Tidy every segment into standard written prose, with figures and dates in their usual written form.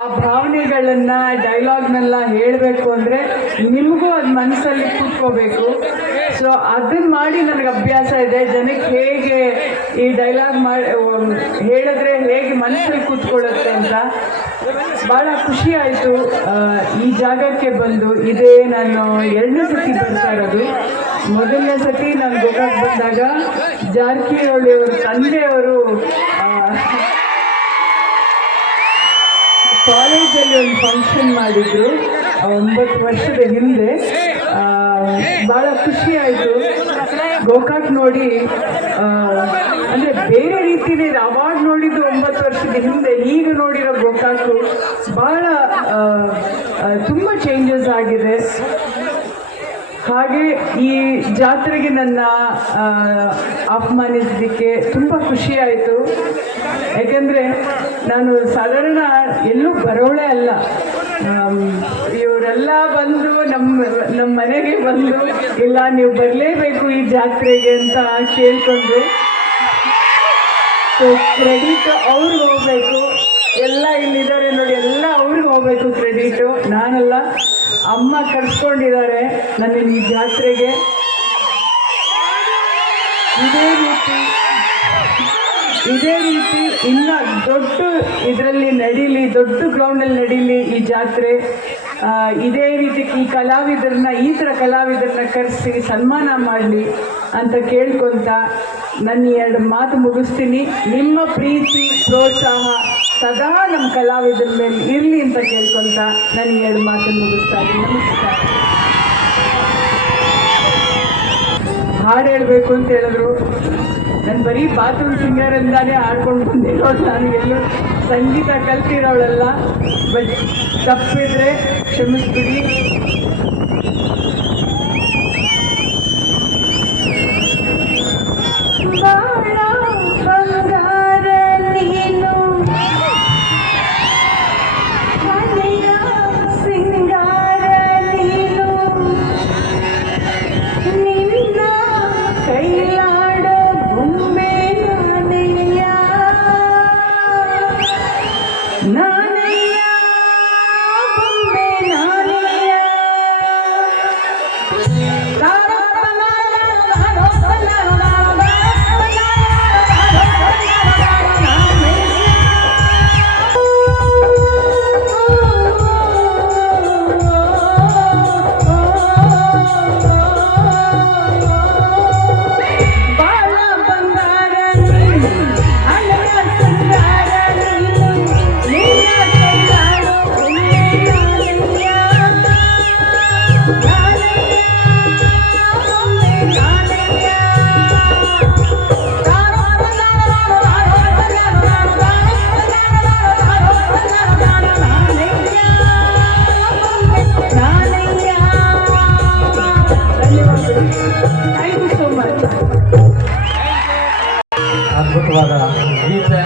ಆ ಭಾವನೆಗಳನ್ನ ಡೈಲಾಗ್ನೆಲ್ಲ ಹೇಳಬೇಕು ಅಂದರೆ ನಿಮಗೂ ಅದು ಮನಸ್ಸಲ್ಲಿ ಕೂತ್ಕೋಬೇಕು. ಸೊ ಅದನ್ನ ಮಾಡಿ ನನಗೆ ಅಭ್ಯಾಸ ಇದೆ. ಜನಕ್ಕೆ ಹೇಗೆ ಈ ಡೈಲಾಗ್ ಹೇಳಿದ್ರೆ ಹೇಗೆ ಮನಸ್ಸಲ್ಲಿ ಕೂತ್ಕೊಳ್ಳುತ್ತೆ ಅಂತ ಭಾಳ ಖುಷಿ ಆಯಿತು. ಈ ಜಾಗಕ್ಕೆ ಬಂದು ಇದೇ ನಾನು 2ನೇ ಸತಿ ಬರ್ತಾ ಇರೋದು. ಮೊದಲನೇ ಸತಿ ನಾನು ಗೋಕಾಕ್ ಬಂದಾಗ ಜಾರಕಿಹೊಳಿ ಅವ್ರ ತಂದೆಯವರು ಕಾಲೇಜಲ್ಲಿ ಒಂದು ಫಂಕ್ಷನ್ ಮಾಡಿದ್ರು 9 ವರ್ಷದ ಹಿಂದೆ. ಭಾಳ ಖುಷಿ ಆಯಿತು ಗೋಕಾಕ್ ನೋಡಿ. ಅಂದರೆ ಬೇರೆ ರೀತಿಯಲ್ಲಿ ಅವಾಗ ನೋಡಿದ್ದು 9 ವರ್ಷದ ಹಿಂದೆ, ಈಗ ನೋಡಿರೋ ಗೋಕಾಕು ಭಾಳ ತುಂಬ ಚೇಂಜಸ್ ಆಗಿದೆ. ಹಾಗೆ ಈ ಜಾತ್ರೆಗೆ ನನ್ನ ಆಹ್ವಾನಿಸಲಿಕ್ಕೆ ತುಂಬ ಖುಷಿ ಆಯಿತು. ಯಾಕೆಂದರೆ ನಾನು ಸಾಧಾರಣ ಎಲ್ಲೂ ಬರೋಳೆ ಅಲ್ಲ. ಇವರೆಲ್ಲ ಬಂದು ನಮ್ಮ ಮನೆಗೆ ಬಂದು ಇಲ್ಲ ನೀವು ಬರಲೇಬೇಕು ಈ ಜಾತ್ರೆಗೆ ಅಂತ ಕೇಳ್ಕೊಂಡು, ಸೊ ಕ್ರೆಡಿಟ್ ಅವ್ರಿಗೆ ಹೋಗಬೇಕು. ಎಲ್ಲ ಇಲ್ಲಿದ್ದಾರೆ ನೋಡಿ, ಎಲ್ಲ ಅವ್ರಿಗೆ ಹೋಗಬೇಕು ಕ್ರೆಡಿಟು, ನಾನಲ್ಲ. ಅಮ್ಮ ಕರ್ಸ್ಕೊಂಡಿದ್ದಾರೆ ನನ್ನ ಈ ಜಾತ್ರೆಗೆ. ಇದೇ ರೀತಿ ಇನ್ನು ದೊಡ್ಡ ಇದರಲ್ಲಿ ನಡೀಲಿ, ದೊಡ್ಡ ಗ್ರೌಂಡಲ್ಲಿ ನಡೀಲಿ ಈ ಜಾತ್ರೆ. ಇದೇ ರೀತಿ ಈ ಥರ ಕಲಾವಿದರನ್ನ ಕರೆಸಿ ಸನ್ಮಾನ ಮಾಡಲಿ ಅಂತ ಕೇಳ್ಕೊತ ನನ್ನ 2 ಮಾತು ಮುಗಿಸ್ತೀನಿ. ನಿಮ್ಮ ಪ್ರೀತಿ ಪ್ರೋತ್ಸಾಹ ಸದಾ ನಮ್ಮ ಕಲಾವಿದರ ಮೇಲೆ ಇರಲಿ ಅಂತ ಕೇಳ್ಕೊತ ನನ್ನ 2 ಮಾತನ್ನು ಮುಗಿಸ್ತಾ ಇದ್ದೀನಿ. ನಮಸ್ಕಾರ. ಹಾಡು ಹೇಳಬೇಕು ಅಂತ ಹೇಳಿದ್ರು. ನಾನು ಬರೀ ಬಾತ್ರೂಮ್ ಸಿಂಗರ್ ಅಂತಾನೆ ಆಡ್ಕೊಂಡು ಬಂದಿರೋಳು. ನನಗೆಲ್ಲೂ ಸಂಗೀತ ಕಲ್ತಿರೋಳಲ್ಲ. ಬಟ್ ತಪ್ಪಿದ್ರೆ ಕ್ಷಮಿಸ್ಬಿಡಿ. ಅದ್ಭುತವಾದ ಗೀತೆ,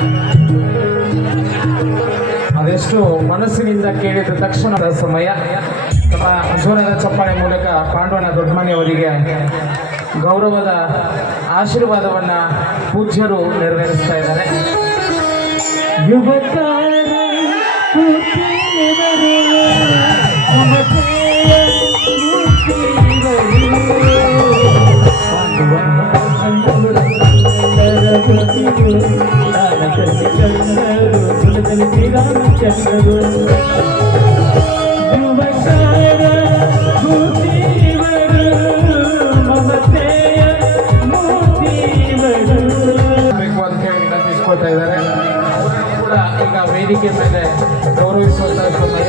ಅದೆಷ್ಟು ಮನಸ್ಸಿನಿಂದ ಕೇಳಿದ ತಕ್ಷಣದ ಸಮಯ. ತಮ್ಮ ಜೋರದ ಚಪ್ಪಾಳೆ ಮೂಲಕ ಪಾಂಡವನ ದೊಡ್ಡಮನೆಯವರಿಗೆ ಗೌರವದ ಆಶೀರ್ವಾದವನ್ನು ಪೂಜ್ಯರು ನೆರವೇರಿಸ್ತಾ ಇದ್ದಾರೆ. ವಿನಂತಿಸ್ಕೊಳ್ತಾ ಇದ್ದಾರೆ. ಅವರು ಕೂಡ ಈಗ ವೇದಿಕೆ ಮೇಲೆ ಗೌರವಿಸುವಂತಹ ಸಮಯ.